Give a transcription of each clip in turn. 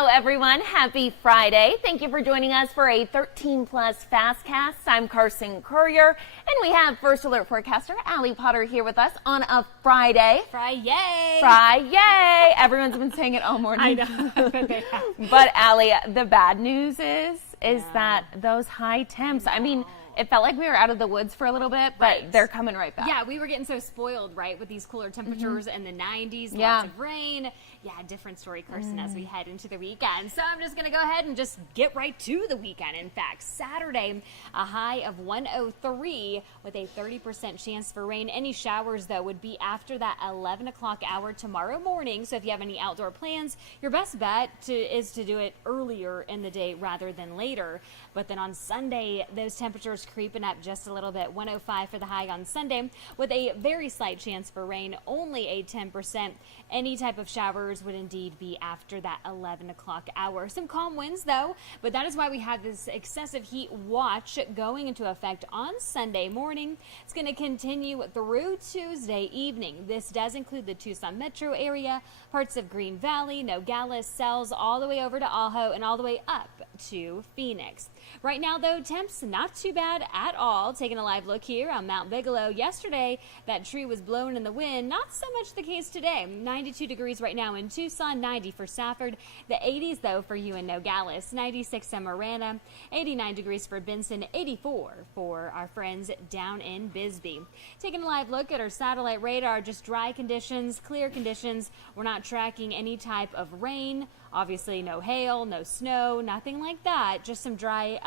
Hello, everyone. Happy Friday. Thank you for joining us for a 13 Plus FastCast. I'm Carson Courier, and we have First Alert forecaster Allie Potter here with us on a Friday. Friday. Everyone's been saying it all morning. I know. But Allie, the bad news is that those high temps, I mean, it felt like we were out of the woods for a little bit, but they're coming right back. Yeah, we were getting so spoiled, right, with these cooler temperatures and the 90s, lots of rain. Yeah, different story, Carson, as we head into the weekend. So I'm just going to go ahead and just get right to the weekend. In fact, Saturday, a high of 103 with a 30% chance for rain. Any showers, though, would be after that 11 o'clock hour tomorrow morning. So if you have any outdoor plans, your best bet is to do it earlier in the day rather than later. But then on Sunday, those temperatures creeping up just a little bit. 105 for the high on Sunday with a very slight chance for rain, only a 10%. Any type of showers would indeed be after that 11 o'clock hour. Some calm winds, though, but that is why we have this excessive heat watch going into effect on Sunday morning. It's going to continue through Tuesday evening. This does include the Tucson metro area, parts of Green Valley, Nogales, Sells, all the way over to Ajo, and all the way up to Phoenix. Right now, though, temps not too bad at all. Taking a live look here on Mount Bigelow. Yesterday, that tree was blown in the wind. Not so much the case today. 92 degrees right now in Tucson, 90 for Safford. The 80s, though, for you in Nogales. 96 in Marana, 89 degrees for Benson, 84 for our friends down in Bisbee. Taking a live look at our satellite radar, just dry conditions, clear conditions. We're not tracking any type of rain. Obviously, no hail, no snow, nothing like that. Just some dry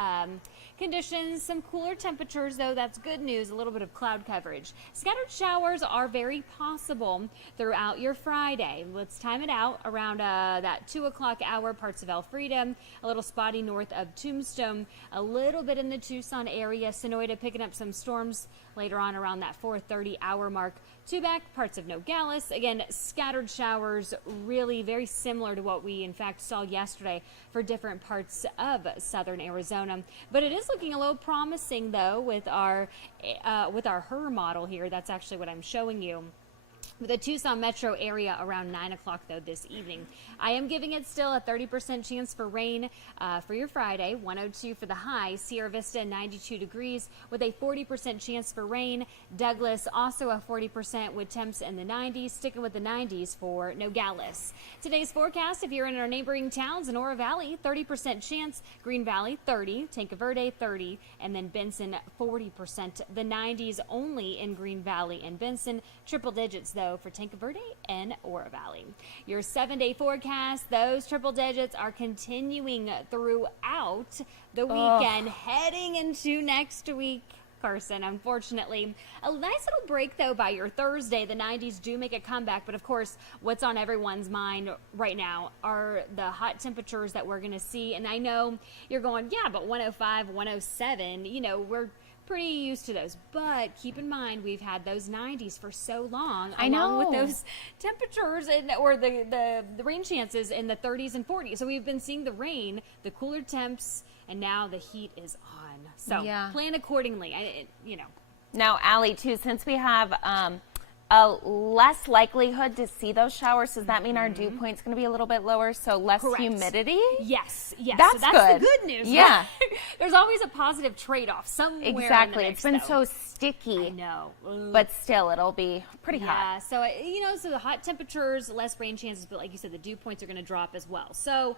conditions, some cooler temperatures, though. That's good news. A little bit of cloud coverage. Scattered showers are very possible throughout your Friday. Let's time it out around that 2 o'clock hour, parts of Elfrida, a little spotty north of Tombstone, a little bit in the Tucson area. Sonoyta picking up some storms later on around that 4:30 hour mark. Tubac, parts of Nogales. Again, scattered showers, really very similar to what we in fact saw yesterday for different parts of southern Arizona. But it is looking a little promising, though, with our HER model here. That's actually what I'm showing you. With the Tucson metro area around 9 o'clock, though, this evening. I am giving it still a 30% chance for rain for your Friday. 102 for the high. Sierra Vista, 92 degrees with a 40% chance for rain. Douglas, also a 40% with temps in the 90s. Sticking with the 90s for Nogales. Today's forecast, if you're in our neighboring towns, in Oro Valley, 30% chance. Green Valley, 30. Tanque Verde, 30. And then Benson, 40%. The 90s only in Green Valley and Benson. Triple digits, though, for Tanque Verde and Oro Valley. Your 7-day forecast, those triple digits are continuing throughout the weekend, heading into next week, Carson. Unfortunately, a nice little break, though, by your Thursday. The 90s do make a comeback, but of course, what's on everyone's mind right now are the hot temperatures that we're going to see. And I know you're going, yeah, but 105, 107, you know, we're pretty used to those, but keep in mind we've had those 90s for so long. I know, with those temperatures or the rain chances in the 30s and 40s. So we've been seeing the rain, the cooler temps, and now the heat is on. So plan accordingly. Now, Allie, too, since we have a less likelihood to see those showers, does that mean our dew point's going to be a little bit lower, so less humidity? That's That's good. The good news. Yeah. There's always a positive trade-off somewhere. Exactly. In the mix, it's been though. so sticky. I know. But still, it'll be pretty hot. Yeah, so, so the hot temperatures, less rain chances, but like you said, the dew points are going to drop as well. So,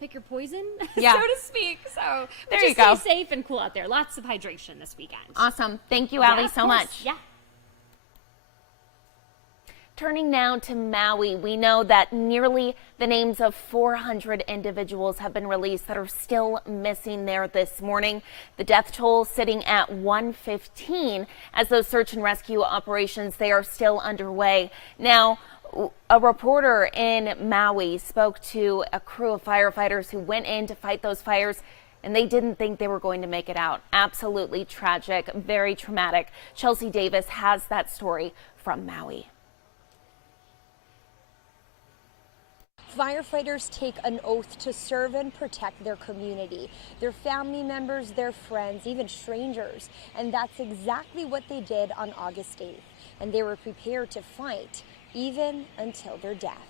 pick your poison, so to speak. So there you go. Stay safe and cool out there. Lots of hydration this weekend. Awesome. Thank you, Allie, so much. Yeah. Turning now to Maui, we know that nearly the names of 400 individuals have been released that are still missing there this morning. The death toll sitting at 115 as those search and rescue operations, they are still underway. Now, a reporter in Maui spoke to a crew of firefighters who went in to fight those fires, and they didn't think they were going to make it out. Absolutely tragic, very traumatic. Chelsea Davis has that story from Maui. Firefighters take an oath to serve and protect their community, their family members, their friends, even strangers. And that's exactly what they did on August 8th. And they were prepared to fight even until their death.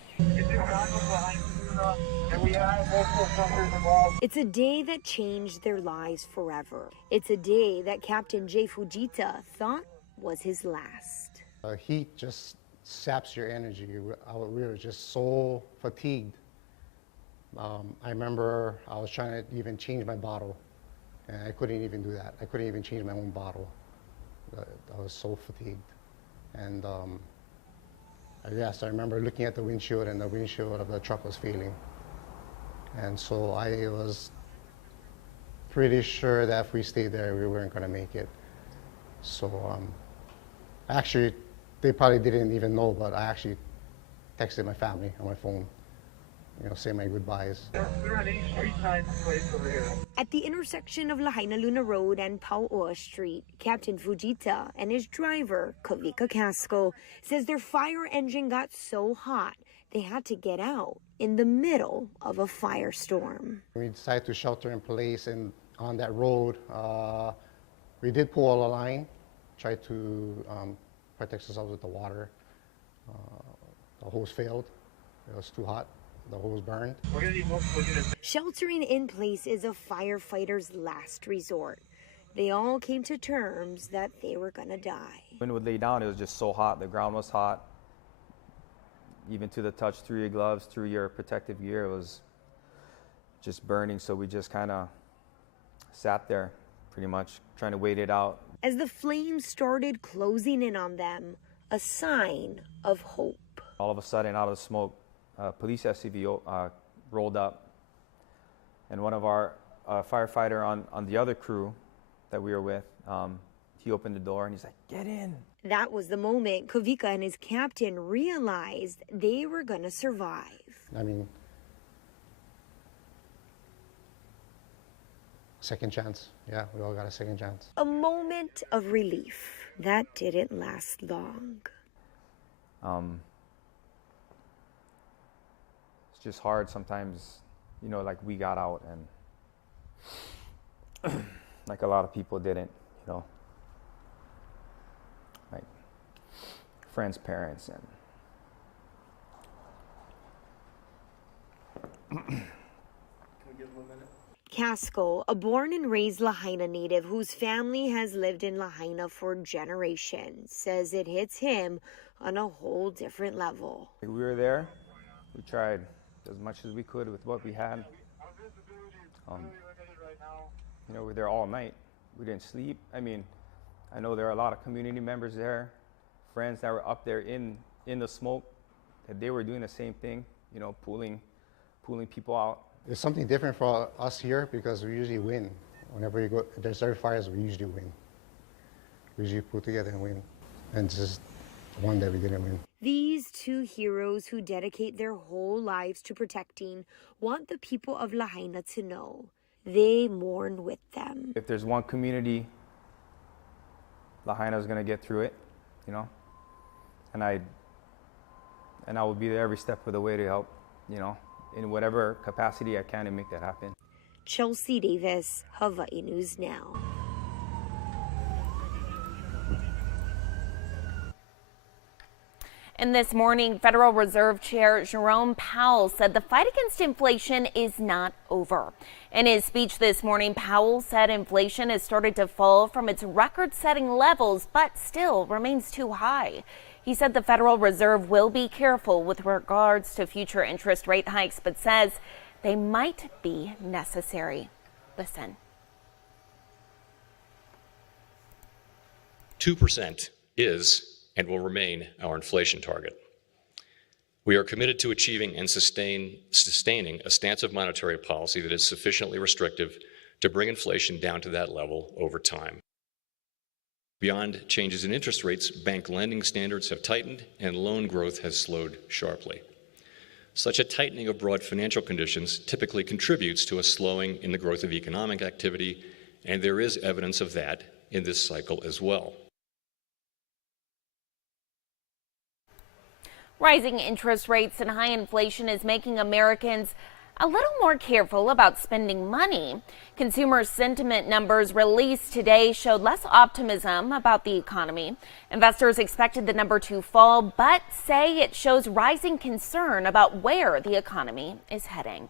It's a day that changed their lives forever. It's a day that Captain Jay Fujita thought was his last. Heat just saps your energy. We were just so fatigued. I remember I was trying to even change my bottle, and I couldn't even do that. I couldn't even change my own bottle. I was so fatigued. And yes, I remember looking at the windshield, and the windshield of the truck was failing. And so I was pretty sure that if we stayed there, we weren't going to make it. So actually, they probably didn't even know, but I actually texted my family on my phone, say my goodbyes. We're on 8th Street sign place over here. At the intersection of Lahaina Luna Road and Pauoa Street, Captain Fujita and his driver, Kavika Casco, says their fire engine got so hot they had to get out in the middle of a firestorm. We decided to shelter in place, and on that road, we did pull a line, try to protect ourselves with the water. The hose failed. It was too hot. The hose burned. We're gonna need multiple units. Sheltering in place is a firefighter's last resort. They all came to terms that they were gonna die. When we would lay down, it was just so hot. The ground was hot. Even to the touch through your gloves, through your protective gear, it was just burning. So we just kind of sat there pretty much trying to wait it out. As the flames started closing in on them, a sign of hope. All of a sudden, out of the smoke, a police SUV rolled up, and one of our firefighter on the other crew that we were with, he opened the door and he's like, "Get in." That was the moment Kavika and his captain realized they were going to survive. I mean, second chance. Yeah, we all got a second chance. A moment of relief that didn't last long. It's just hard sometimes, like we got out and like a lot of people didn't, like friends, parents, and Casco, a born and raised Lahaina native whose family has lived in Lahaina for generations, says it hits him on a whole different level. we were there. We tried as much as we could with what we had. We were there all night. We didn't sleep. I mean, I know there are a lot of community members there, friends that were up there in the smoke, that they were doing the same thing, pulling people out. It's something different for us here because we usually win. Whenever there's other fires, we usually win. We usually pull together and win. And this is one that we didn't win. These two heroes who dedicate their whole lives to protecting want the people of Lahaina to know they mourn with them. If there's one community, Lahaina is going to get through it, and I will be there every step of the way to help, in whatever capacity I can to make that happen. Chelsea Davis, Hawaii News Now. And this morning, Federal Reserve Chair Jerome Powell said the fight against inflation is not over. In his speech this morning, Powell said inflation has started to fall from its record-setting levels, but still remains too high. He said the Federal Reserve will be careful with regards to future interest rate hikes, but says they might be necessary. Listen. 2% is and will remain our inflation target. We are committed to achieving and sustaining a stance of monetary policy that is sufficiently restrictive to bring inflation down to that level over time. Beyond changes in interest rates, bank lending standards have tightened and loan growth has slowed sharply. Such a tightening of broad financial conditions typically contributes to a slowing in the growth of economic activity, and there is evidence of that in this cycle as well. Rising interest rates and high inflation is making Americans a little more careful about spending money. Consumer sentiment numbers released today showed less optimism about the economy. Investors expected the number to fall, but say it shows rising concern about where the economy is heading.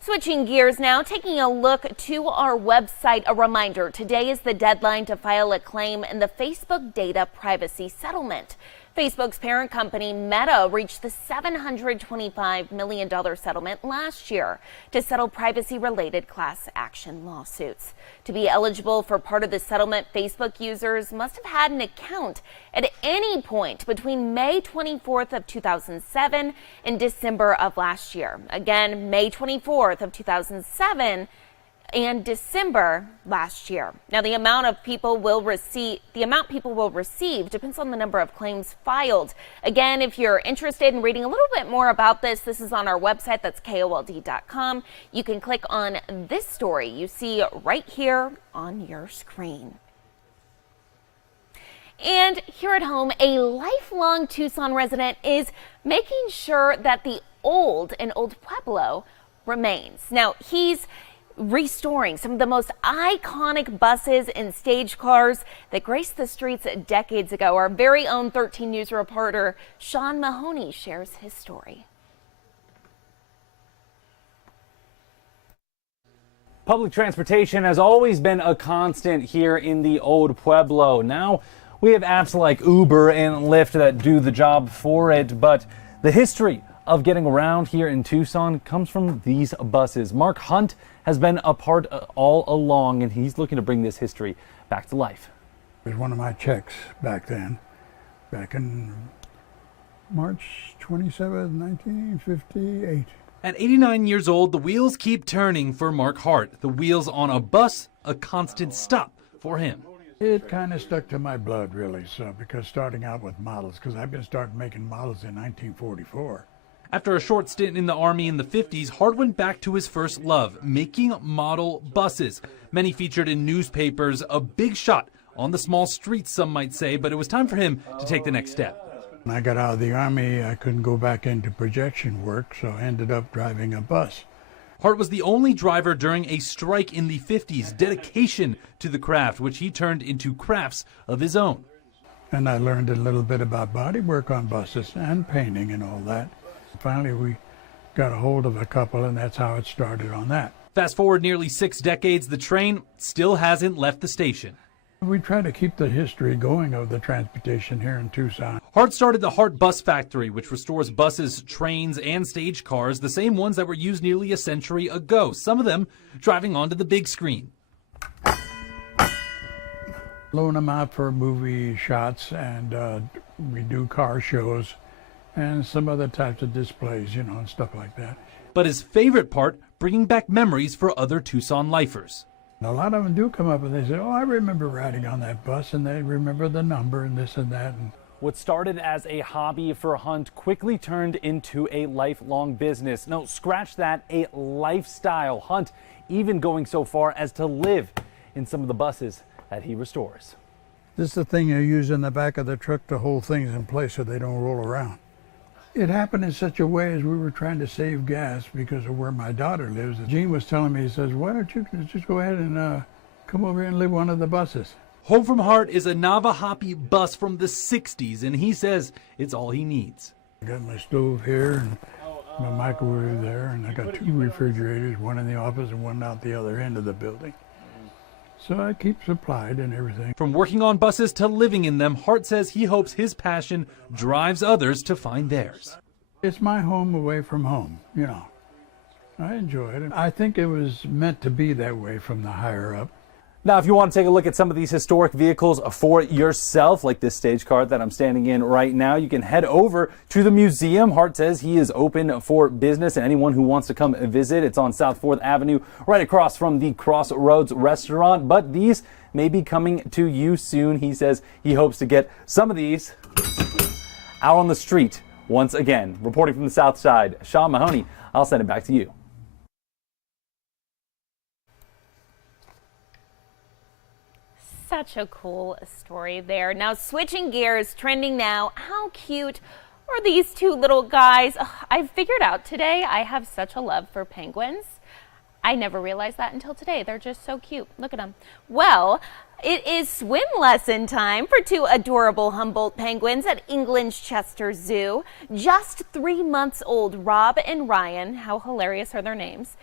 Switching gears now, taking a look to our website. A reminder, today is the deadline to file a claim in the Facebook data privacy settlement. Facebook's parent company, Meta, reached the $725 million settlement last year to settle privacy-related class action lawsuits. To be eligible for part of the settlement, Facebook users must have had an account at any point between May 24th of 2007 and December of last year. Again, May 24th of 2007 and December last year. Now, the amount people will receive depends on the number of claims filed. Again, if you're interested in reading a little bit more about this is on our website. That's KOLD.com. You can click on this story you see right here on your screen. And here at home, a lifelong Tucson resident is making sure that the old in Old Pueblo remains. Now, he's restoring some of the most iconic buses and stage cars that graced the streets decades ago. Our very own 13 News reporter Sean Mahoney shares his story. Public transportation has always been a constant here in the Old Pueblo. Now we have apps like Uber and Lyft that do the job for it, but the history of getting around here in Tucson comes from these buses. Mark Hunt has been a part all along, and he's looking to bring this history back to life. It was one of my checks back then, back in March 27, 1958. At 89 years old, the wheels keep turning for Mark Hart. The wheels on a bus, a constant stop for him. It kind of stuck to my blood, really, so because starting out with models, because I've been starting making models in 1944. After a short stint in the Army in the 50s, Hart went back to his first love, making model buses. Many featured in newspapers, a big shot on the small streets, some might say, but it was time for him to take the next step. When I got out of the Army, I couldn't go back into projection work, so I ended up driving a bus. Hart was the only driver during a strike in the 50s, dedication to the craft, which he turned into crafts of his own. And I learned a little bit about body work on buses and painting and all that. Finally, we got a hold of a couple, and that's how it started on that. Fast forward nearly 6 decades, the train still hasn't left the station. We try to keep the history going of the transportation here in Tucson. Hart started the Hart Bus Factory, which restores buses, trains, and stage cars, the same ones that were used nearly a century ago, some of them driving onto the big screen. Loan them out for movie shots, and we do car shows and some other types of displays, you know, and stuff like that. But his favorite part, bringing back memories for other Tucson lifers. A lot of them do come up and they say, oh, I remember riding on that bus, and they remember the number and this and that. And what started as a hobby for Hunt quickly turned into a lifelong business. No, scratch that, a lifestyle. Hunt even going so far as to live in some of the buses that he restores. This is the thing you use in the back of the truck to hold things in place so they don't roll around. It happened in such a way as we were trying to save gas because of where my daughter lives. Gene was telling me, he says, why don't you just go ahead and come over here and live one of the buses? Home from Hart is a Navajope bus from the 60s, and he says it's all he needs. I got my stove here and my microwave there, and I got 2 refrigerators, one in the office and one out the other end of the building. So I keep supplied and everything. From working on buses to living in them, Hart says he hopes his passion drives others to find theirs. It's my home away from home, you know. I enjoy it. I think it was meant to be that way from the higher up. Now, if you want to take a look at some of these historic vehicles for yourself, like this stage car that I'm standing in right now, you can head over to the museum. Hart says he is open for business and anyone who wants to come visit. It's on South 4th Avenue, right across from the Crossroads restaurant. But these may be coming to you soon. He says he hopes to get some of these out on the street once again. Reporting from the South Side, Sean Mahoney, I'll send it back to you. Such a cool story there. Now, switching gears, trending now, how cute Or these two little guys. Ugh, I've figured out today I have such a love for penguins. I never realized that until today. They're just so cute. Look at them. Well, it is swim lesson time for two adorable Humboldt penguins at England's Chester Zoo. Just 3 months old, Rob and Ryan, how hilarious are their names,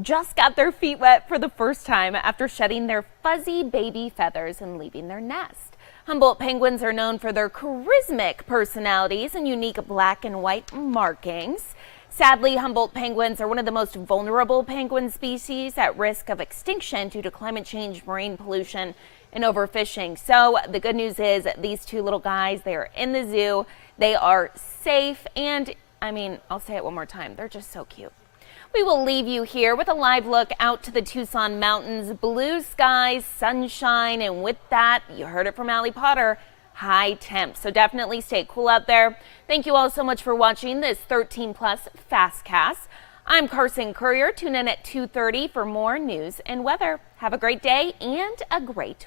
just got their feet wet for the first time after shedding their fuzzy baby feathers and leaving their nest. Humboldt penguins are known for their charismatic personalities and unique black and white markings. Sadly, Humboldt penguins are one of the most vulnerable penguin species at risk of extinction due to climate change, marine pollution, and overfishing. So the good news is these two little guys, they are in the zoo. They are safe. And I mean, I'll say it one more time. They're just so cute. We will leave you here with a live look out to the Tucson mountains, blue skies, sunshine, and with that, you heard it from Allie Potter, high temps. So definitely stay cool out there. Thank you all so much for watching this 13 Plus FastCast. I'm Carson Courier. Tune in at 2:30 for more news and weather. Have a great day and a great